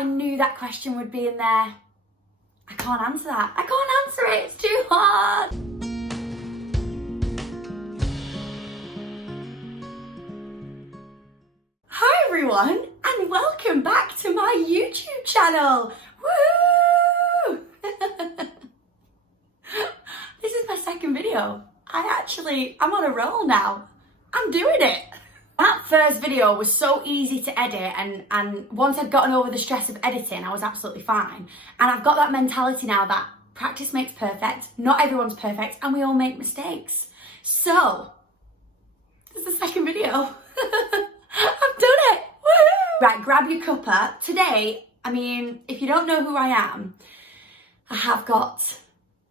I knew that question would be in there. I can't answer that. I can't answer it. It's too hard. Hi everyone, and welcome back to my YouTube channel. Woo! This is my second video. I'm on a roll now. I'm doing it. That first video was so easy to edit, and once I'd gotten over the stress of editing, I was absolutely fine. And I've got that mentality now that practice makes perfect, not everyone's perfect, and we all make mistakes. So, this is the second video. I've done it! Woo! Right, grab your cuppa. Today, if you don't know who I am, I have got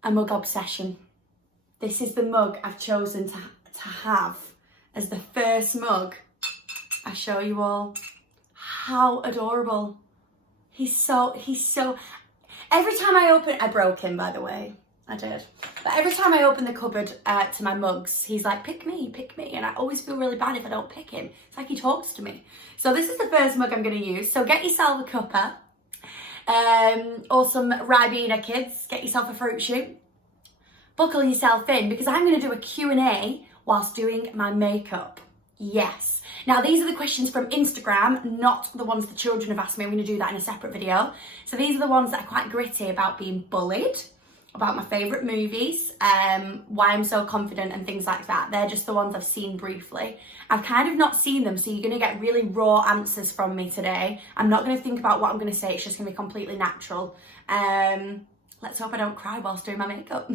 a mug obsession. This is the mug I've chosen to have as the first mug. I show you all. How adorable. He's so, every time I broke him, by the way, I did. But every time I open the cupboard to my mugs, he's like, pick me. And I always feel really bad if I don't pick him. It's like he talks to me. So this is the first mug I'm gonna use. So get yourself a cuppa, or some Ribena, kids. Get yourself a fruit shoot. Buckle yourself in, because I'm gonna do a Q&A whilst doing my makeup. Yes. Now these are the questions from Instagram, not the ones the children have asked me. I'm going to do that in a separate video. So these are the ones that are quite gritty about being bullied, about my favourite movies, why I'm so confident and things like that. They're just the ones I've seen briefly. I've kind of not seen them, so you're going to get really raw answers from me today. I'm not going to think about what I'm going to say. It's just going to be completely natural. Let's hope I don't cry whilst doing my makeup.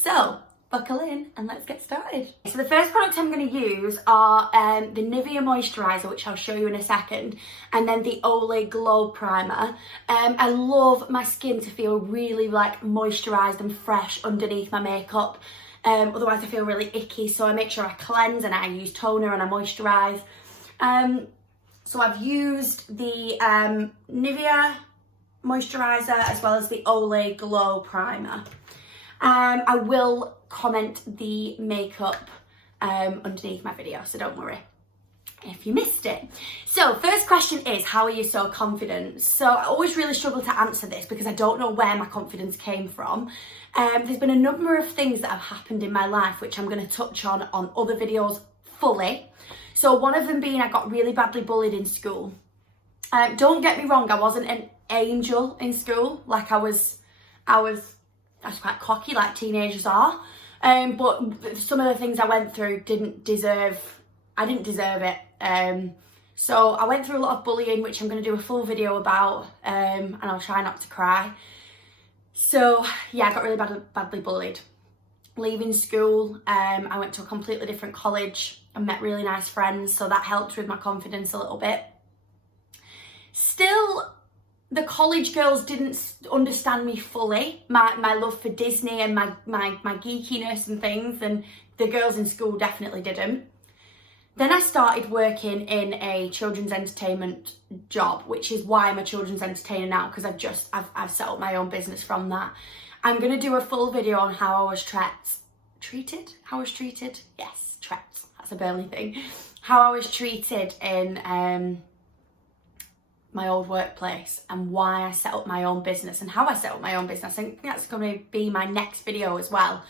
So, buckle in and let's get started. So the first products I'm going to use are the Nivea Moisturiser, which I'll show you in a second, and then the Olay Glow Primer. I love my skin to feel really like moisturised and fresh underneath my makeup. Otherwise I feel really icky, so I make sure I cleanse and I use toner and I moisturise. So I've used the Nivea Moisturiser as well as the Olay Glow Primer. I will comment the makeup underneath my video, so don't worry if you missed it. So first question is, how are you so confident? So I always really struggle to answer this because I don't know where my confidence came from. There's been a number of things that have happened in my life which I'm going to touch on other videos fully. So one of them being I got really badly bullied in school. Don't get me wrong, I wasn't an angel in school. Like I was quite cocky, like teenagers are. But some of the things I went through I didn't deserve it. So I went through a lot of bullying, which I'm going to do a full video about, and I'll try not to cry. So yeah, I got really badly bullied. Leaving school, I went to a completely different college and met really nice friends, so that helped with my confidence a little bit. Still, the college girls didn't understand me fully, my love for Disney and my geekiness and things, and the girls in school definitely didn't. Then I started working in a children's entertainment job, which is why I'm a children's entertainer now, because I've set up my own business from that. I'm going to do a full video on how I was treated? Yes, that's a Burnley thing. How I was treated in my old workplace and why I set up my own business and how I set up my own business. I think that's going to be my next video as well.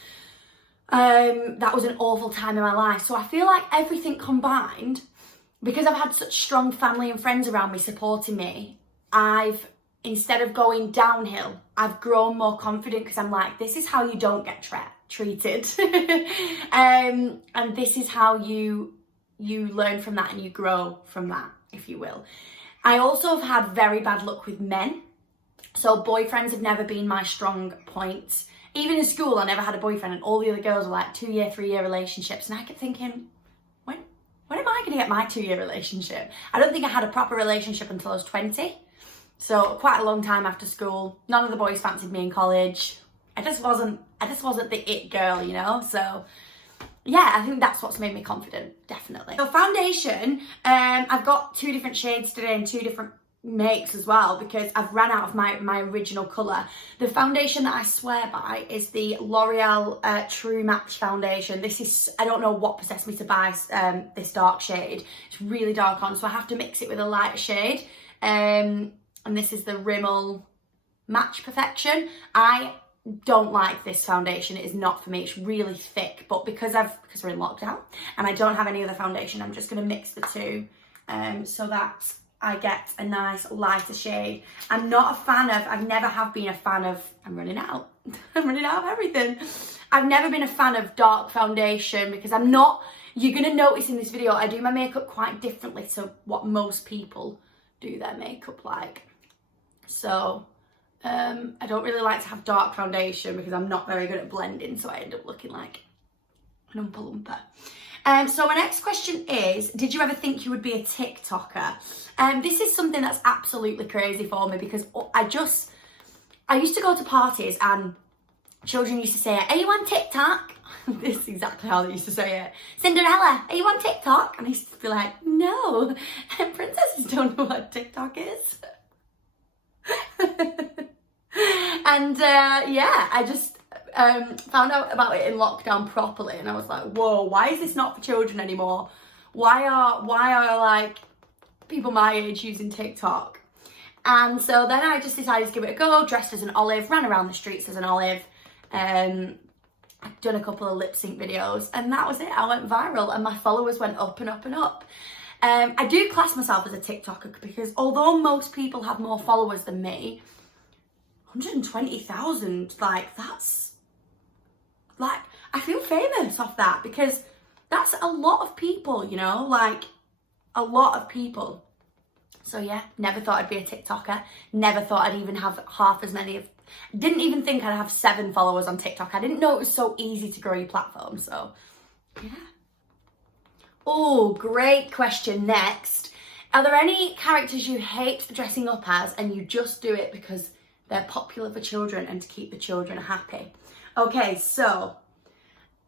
That was an awful time in my life. So I feel like everything combined, because I've had such strong family and friends around me supporting me, instead of going downhill, I've grown more confident because I'm like, this is how you don't get treated. And this is how you learn from that and you grow from that, if you will. I also have had very bad luck with men. So boyfriends have never been my strong point. Even in school, I never had a boyfriend, and all the other girls were like 2-year, 3-year relationships. And I kept thinking, when am I gonna get my 2-year relationship? I don't think I had a proper relationship until I was 20. So quite a long time after school. None of the boys fancied me in college. I just wasn't the it girl, you know? So yeah, I think that's what's made me confident, definitely. So foundation, I've got 2 different shades today and 2 different makes as well, because I've ran out of my original colour. The foundation that I swear by is the L'Oreal True Match foundation. This is, I don't know what possessed me to buy this dark shade. It's really dark on, so I have to mix it with a lighter shade. and this is the Rimmel Match Perfection. I don't like this foundation. It is not for me. It's really thick, but because we're in lockdown and I don't have any other foundation, I'm just going to mix the two so that I get a nice lighter shade. I'm not a fan of, I've never have been a fan of, I'm running out of everything. I've never been a fan of dark foundation because I'm not, you're going to notice in this video, I do my makeup quite differently to what most people do their makeup like. So I don't really like to have dark foundation because I'm not very good at blending, so I end up looking like an Oompa Loompa. So my next question is, did you ever think you would be a TikToker? This is something that's absolutely crazy for me because I used to go to parties and children used to say, are you on TikTok? This is exactly how they used to say it. Cinderella, are you on TikTok? And I used to be like, no, princesses don't know what TikTok is. And yeah, I just found out about it in lockdown properly, and I was like, whoa, why is this not for children anymore? Why are like people my age using TikTok? And so then I just decided to give it a go, dressed as an olive, ran around the streets as an olive, I've done a couple of lip sync videos, and that was it. I went viral and my followers went up and up and up. I do class myself as a TikToker because although most people have more followers than me, 120,000, like that's, like, I feel famous off that because that's a lot of people, you know, like a lot of people. So yeah, never thought I'd be a TikToker. Never thought I'd even have half as many of, didn't even think I'd have 7 followers on TikTok. I didn't know it was so easy to grow your platform, so yeah. Oh, great question. Next, are there any characters you hate dressing up as and you just do it because they're popular for children and to keep the children happy? Okay, so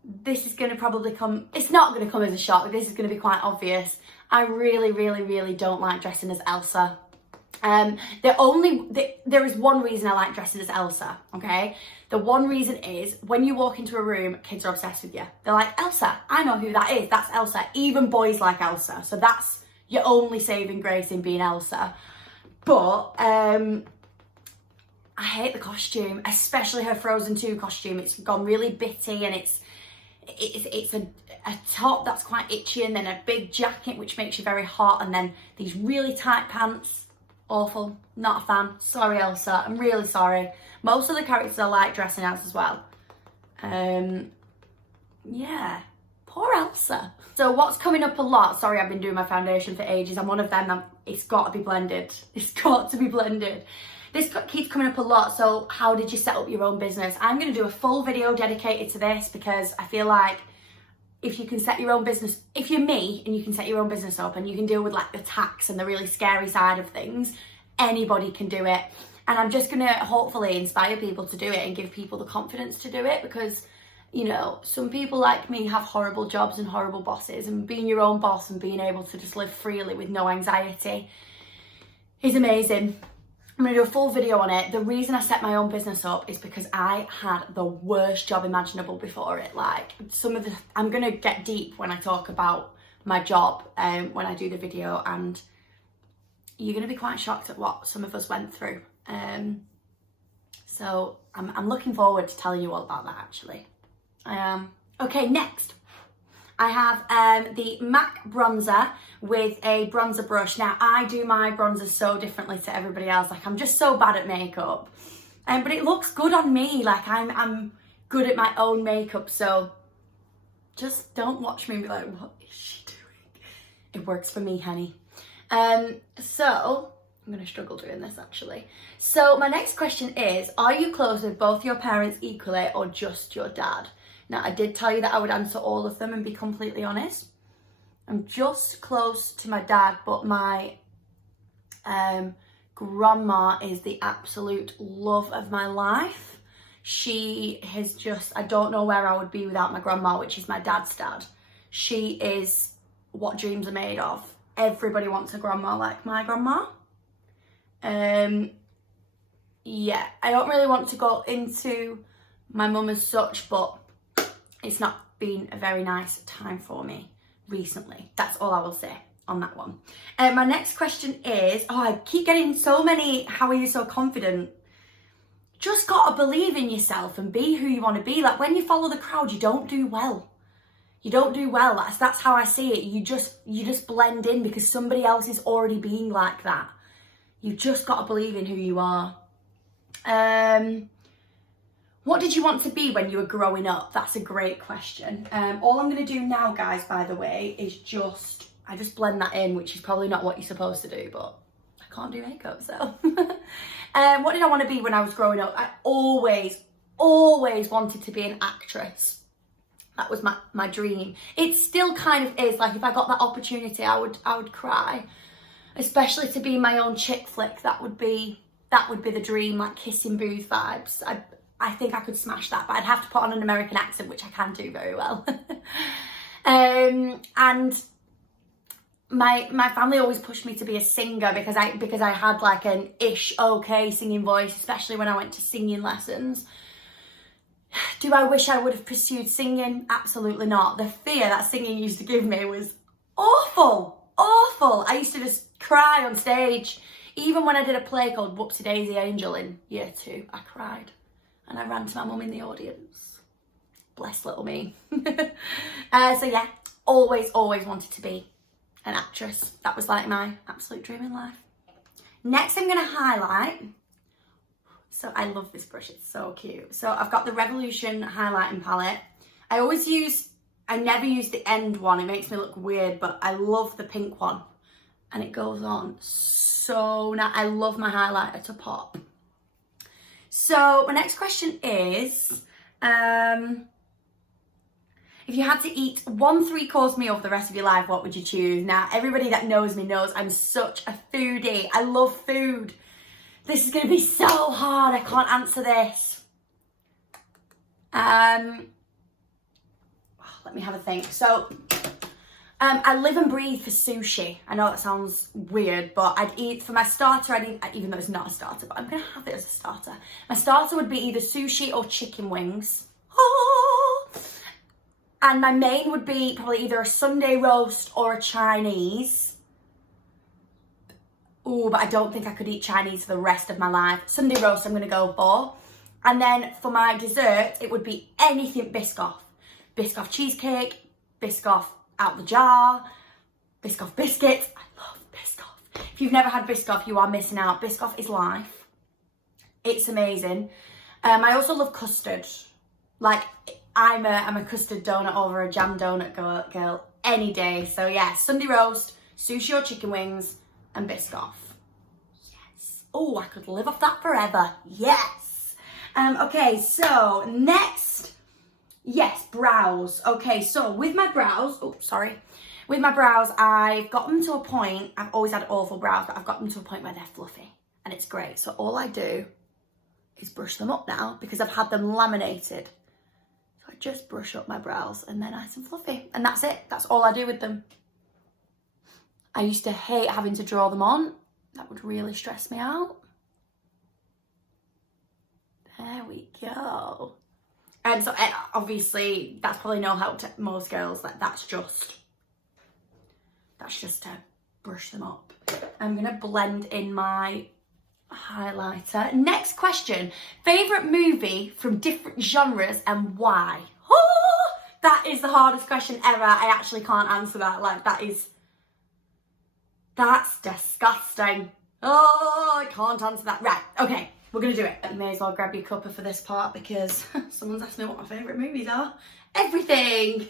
this is going to probably come, it's not going to come as a shock, this is going to be quite obvious. I really don't like dressing as Elsa. There is one reason I like dressing as Elsa, okay? The one reason is when you walk into a room, kids are obsessed with you. They're like, Elsa, I know who that is, that's Elsa. Even boys like Elsa, so that's your only saving grace in being Elsa. But I hate the costume, especially her Frozen 2 costume. It's gone really bitty, and it's a top that's quite itchy, and then a big jacket which makes you very hot, and then these really tight pants. Awful, not a fan. Sorry, Elsa, I'm really sorry. Most of the characters I like dressing as well. Yeah, poor Elsa. So what's coming up a lot, sorry, I've been doing my foundation for ages. I'm one of them, it's got to be blended. It's got to be blended. This keeps coming up a lot, so how did you set up your own business? I'm going to do a full video dedicated to this because I feel like if you can set your own business, if you're me and you can set your own business up and you can deal with like the tax and the really scary side of things, anybody can do it. And I'm just going to hopefully inspire people to do it and give people the confidence to do it because, you know, some people like me have horrible jobs and horrible bosses, and being your own boss and being able to just live freely with no anxiety is amazing. I'm going to do a full video on it. The reason I set my own business up is because I had the worst job imaginable before it. Like I'm going to get deep when I talk about my job when I do the video, and you're going to be quite shocked at what some of us went through. So I'm looking forward to telling you all about that actually. Okay, next. I have the MAC bronzer with a bronzer brush. Now, I do my bronzer so differently to everybody else. Like, I'm just so bad at makeup. But it looks good on me. Like, I'm good at my own makeup. So, just don't watch me and be like, what is she doing? It works for me, honey. So, I'm going to struggle doing this, actually. So, my next question is, are you close with both your parents equally or just your dad? Now, I did tell you that I would answer all of them and be completely honest. I'm just close to my dad, but my grandma is the absolute love of my life. She has just, I don't know where I would be without my grandma, which is my dad's dad. She is what dreams are made of. Everybody wants a grandma like my grandma. Yeah, I don't really want to go into my mum as such, but it's not been a very nice time for me recently. That's all I will say. on that one. My next question is, I keep getting so many, how are you so confident? Just gotta believe in yourself and be who you want to be. Like when you follow the crowd, you don't do well. You don't do well. That's how I see it. You just blend in because somebody else is already being like that. You just got to believe in who you are. What did you want to be when you were growing up? That's a great question. All I'm going to do now, guys, by the way, is I just blend that in, which is probably not what you're supposed to do, but I can't do makeup, so. What did I want to be when I was growing up? I always wanted to be an actress. That was my dream. It still kind of is. Like if I got that opportunity, I would cry. Especially to be my own chick flick. That would be the dream, like kissing booth vibes. I think I could smash that, but I'd have to put on an American accent, which I can do very well. And my family always pushed me to be a singer because I had like an okay singing voice, especially when I went to singing lessons. Do I wish I would have pursued singing? Absolutely not. The fear that singing used to give me was awful. I used to just cry on stage. Even when I did a play called Whoopsie Daisy Angel in year 2, I cried. And I ran to my mum in the audience. Bless little me. So yeah, always wanted to be an actress. That was like my absolute dream in life. Next I'm going to highlight. So I love this brush, it's so cute. So I've got the Revolution highlighting palette. I never use the end one, it makes me look weird, but I love the pink one. And it goes on so nice. I love my highlighter to pop. So my next question is, if you had to eat one 3-course meal for the rest of your life, what would you choose? Now, everybody that knows me knows I'm such a foodie. I love food. This is going to be so hard. I can't answer this. Let me have a think. So, I live and breathe for sushi. I know that sounds weird, but I'd eat, for my starter, even though it's not a starter, but I'm going to have it as a starter. My starter would be either sushi or chicken wings. Oh! And my main would be probably either a Sunday roast or a Chinese. Oh, but I don't think I could eat Chinese for the rest of my life. Sunday roast I'm going to go for. And then for my dessert, it would be anything Biscoff. Biscoff cheesecake, Biscoff out the jar, Biscoff biscuits. I love Biscoff. If you've never had Biscoff, you are missing out. Biscoff is life. It's amazing. I also love custard. Like, I'm a custard donut over a jam donut girl any day. So yeah, Sunday roast, sushi or chicken wings, and Biscoff. Yes. Oh, I could live off that forever. Yes. Okay, so next. Yes, brows. Okay, so with my brows, with my brows, I've got them to a point, I've always had awful brows, but I've got them to a point where they're fluffy and it's great. So all I do is brush them up now because I've had them laminated. So I just brush up my brows and they're nice and fluffy, and that's it. That's all I do with them. I used to hate having to draw them on. That would really stress me out. There we go. And so obviously that's probably no help to most girls. Like that's just to brush them up. I'm gonna blend in my highlighter. Next question, favorite movie from different genres and why? Oh, that is the hardest question ever. I actually can't answer that. Like that's disgusting. Oh, I can't answer that. Right, okay. We're going to do it. You may as well grab your cuppa for this part because someone's asked me what my favourite movies are. Everything!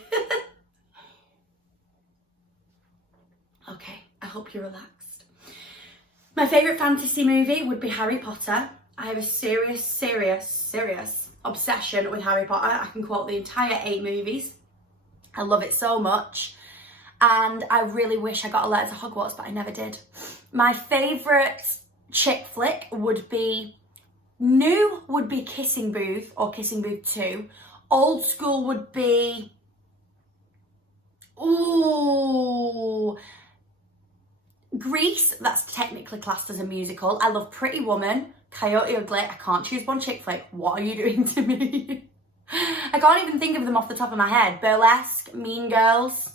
Okay, I hope you're relaxed. My favourite fantasy movie would be Harry Potter. I have a serious obsession with Harry Potter. I can quote the entire 8 movies. I love it so much. And I really wish I got a letter to Hogwarts, but I never did. My favourite chick flick would be... New would be Kissing Booth or Kissing Booth 2. Old school would be... Ooh... Grease, that's technically classed as a musical. I love Pretty Woman, Coyote Ugly. I can't choose one chick flick. What are you doing to me? I can't even think of them off the top of my head. Burlesque, Mean Girls.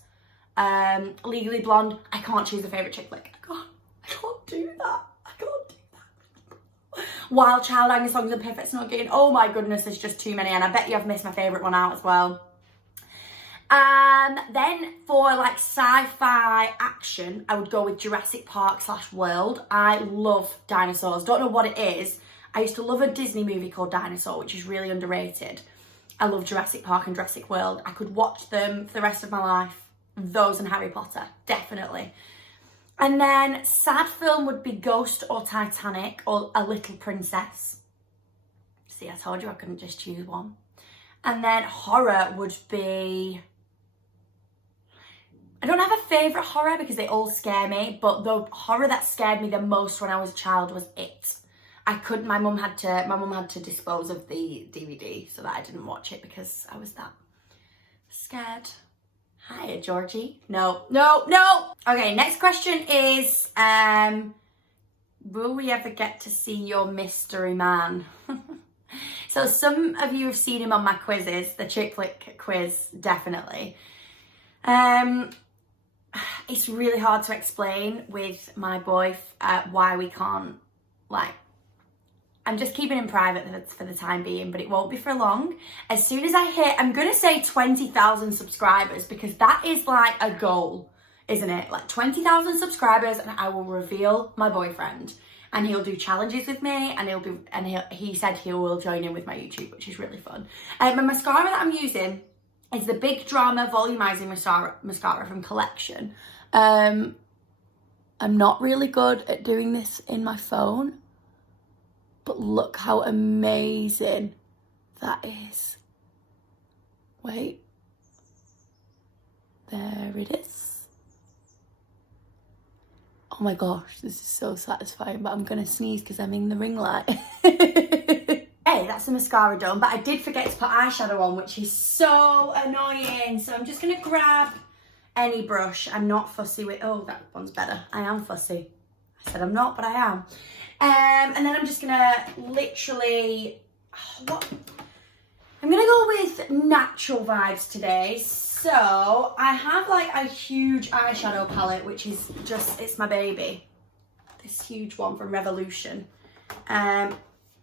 Legally Blonde. I can't choose a favourite chick flick. I can't do that. I can't do that. Wild Child, Angry Songs and Perfect Snogging. Oh my goodness, there's just too many, and I bet you I've missed my favourite one out as well. Then for like sci-fi action, I would go with Jurassic Park / World. I love dinosaurs. Don't know what it is. I used to love a Disney movie called Dinosaur, which is really underrated. I love Jurassic Park and Jurassic World. I could watch them for the rest of my life. Those and Harry Potter, definitely. And then sad film would be Ghost or Titanic or A Little Princess. See, I told you I couldn't just choose one. And then horror would be... I don't have a favourite horror because they all scare me, but the horror that scared me the most when I was a child was It. My mum had to dispose of the DVD so that I didn't watch it because I was that scared. Hiya, Georgie. No. Okay, next question is, will we ever get to see your mystery man? So some of you have seen him on my quizzes, the chick flick quiz, definitely. It's really hard to explain with my boy why we can't, like, I'm just keeping him private for the time being, but it won't be for long. As soon as I hit, I'm going to say 20,000 subscribers, because that is like a goal, isn't it? Like 20,000 subscribers and I will reveal my boyfriend, and he'll do challenges with me, and he said he will join in with my YouTube, which is really fun. My mascara that I'm using is the Big Drama Volumizing Mascara from Collection. I'm not really good at doing this in my phone, but look how amazing that is. Wait. There it is. Oh my gosh, this is so satisfying, but I'm gonna sneeze because I'm in the ring light. Hey, that's the mascara done, but I did forget to put eyeshadow on, which is so annoying. So I'm just gonna grab any brush. I'm not fussy with, oh, that one's better. I am fussy. I said I'm not, but I am. And then I'm just gonna literally, I'm gonna go with natural vibes today. So I have like a huge eyeshadow palette, which is just, it's my baby. This huge one from Revolution. I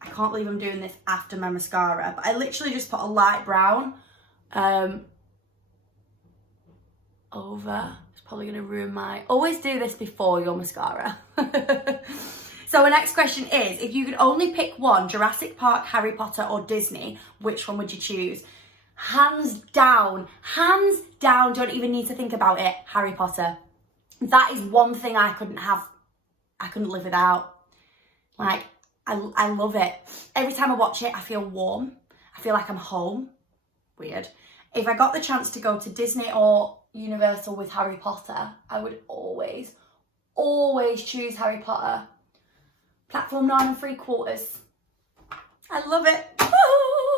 can't believe I'm doing this after my mascara, but I literally just put a light brown over. It's probably gonna ruin my, always do this before your mascara. So the next question is, if you could only pick one, Jurassic Park, Harry Potter or Disney, which one would you choose? Hands down, don't even need to think about it, Harry Potter. That is one thing I couldn't live without. Like, I love it. Every time I watch it, I feel warm. I feel like I'm home. Weird. If I got the chance to go to Disney or Universal with Harry Potter, I would always choose Harry Potter. Platform 9 3/4. I love it.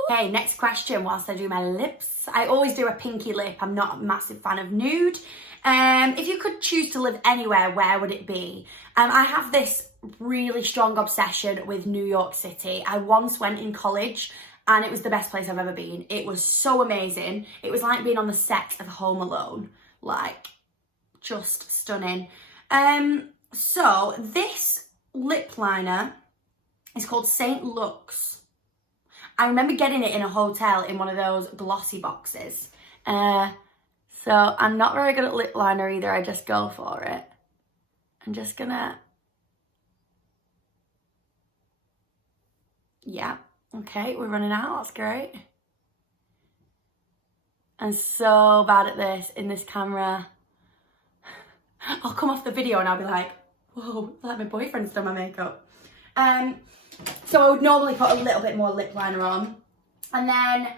Okay, next question whilst I do my lips. I always do a pinky lip. I'm not a massive fan of nude. If you could choose to live anywhere, where would it be? I have this really strong obsession with New York City. I once went in college and it was the best place I've ever been. It was so amazing. It was like being on the set of Home Alone. Like, just stunning. So this lip liner is called Saint Lux. I remember getting it in a hotel in one of those glossy boxes. So I'm not very good at lip liner either. I just go for it. I'm just gonna, yeah, okay, we're running out, that's great. I'm so bad at this in this camera. I'll come off the video and I'll be like, whoa, like my boyfriend's done my makeup. So I would normally put a little bit more lip liner on. And then,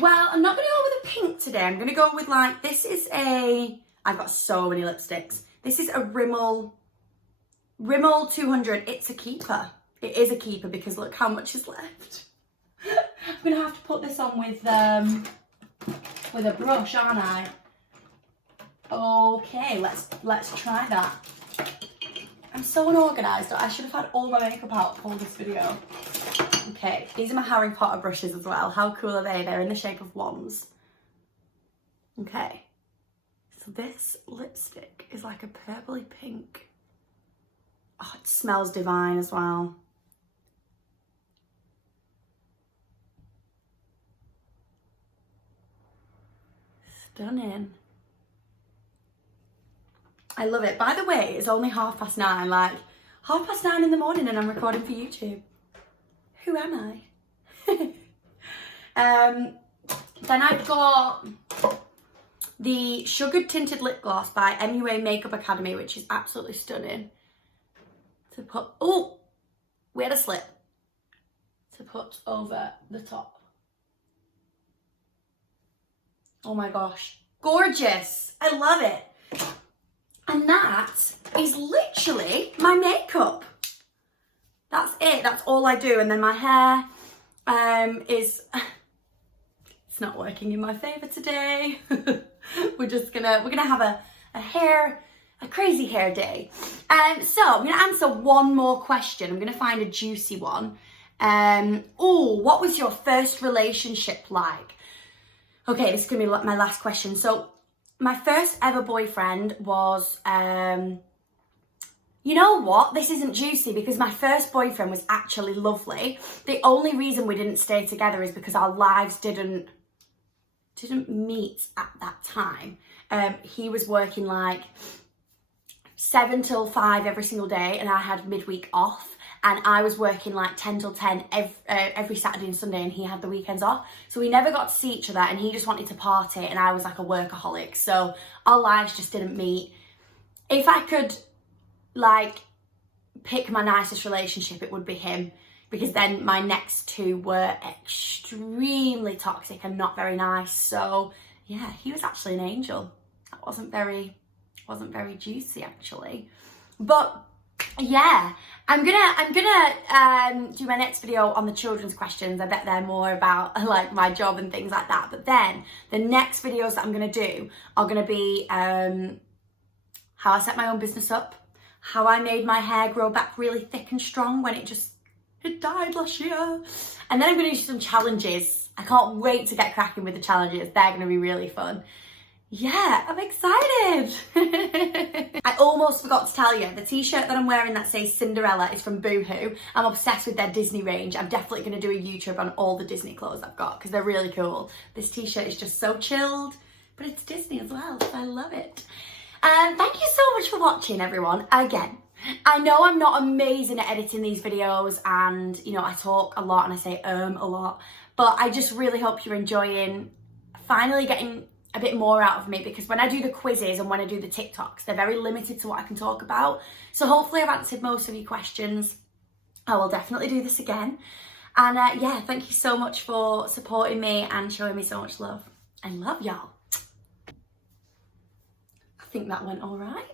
well, I'm not gonna go with a pink today. I'm gonna go with like, this is I've got so many lipsticks. This is a Rimmel 200. It's a keeper. It is a keeper because look how much is left. I'm gonna have to put this on with a brush, aren't I? Okay, let's try that. I'm so unorganised. I should have had all my makeup out for this video. Okay, these are my Harry Potter brushes as well. How cool are they? They're in the shape of wands. Okay, So this lipstick is like a purpley pink. Oh, it smells divine as well. Stunning. I love it. By the way, it's only 9:30, like 9:30 in the morning, and I'm recording for YouTube. Who am I? Then I've got the Sugared Tinted Lip Gloss by Mua Makeup Academy, which is absolutely stunning. To put, oh, we had a slip. To put over the top. Oh my gosh, gorgeous. I love it. And that is literally my makeup. That's it, that's all I do. And then my hair it's not working in my favor today. we're gonna have a crazy hair day. So I'm gonna answer one more question. I'm gonna find a juicy one. What was your first relationship like? Okay, this is gonna be my last question. So my first ever boyfriend was, you know what? This isn't juicy because my first boyfriend was actually lovely. The only reason we didn't stay together is because our lives didn't meet at that time. He was working like 7 till 5 every single day, and I had midweek off. And I was working like 10 till 10 every Saturday and Sunday, and he had the weekends off. So we never got to see each other, and he just wanted to party, and I was like a workaholic. So our lives just didn't meet. If I could like pick my nicest relationship, it would be him, because then my next two were extremely toxic and not very nice. So yeah, he was actually an angel. That wasn't very juicy actually, but yeah, I'm gonna do my next video on the children's questions. I bet they're more about like my job and things like that. But then the next videos that I'm gonna do are gonna be how I set my own business up, how I made my hair grow back really thick and strong when it died last year, and then I'm gonna do some challenges. I can't wait to get cracking with the challenges. They're gonna be really fun. Yeah, I'm excited. I almost forgot to tell you, the t-shirt that I'm wearing that says Cinderella is from Boohoo. I'm obsessed with their Disney range. I'm definitely going to do a YouTube on all the Disney clothes I've got because they're really cool. This t-shirt is just so chilled, but it's Disney as well, so I love it. Thank you so much for watching, everyone. Again, I know I'm not amazing at editing these videos, and you know, I talk a lot and I say a lot, but I just really hope you're enjoying finally getting a bit more out of me, because when I do the quizzes and when I do the TikToks, they're very limited to what I can talk about. So hopefully I've answered most of your questions. I will definitely do this again. And yeah, thank you so much for supporting me and showing me so much love. I love y'all. I think that went all right.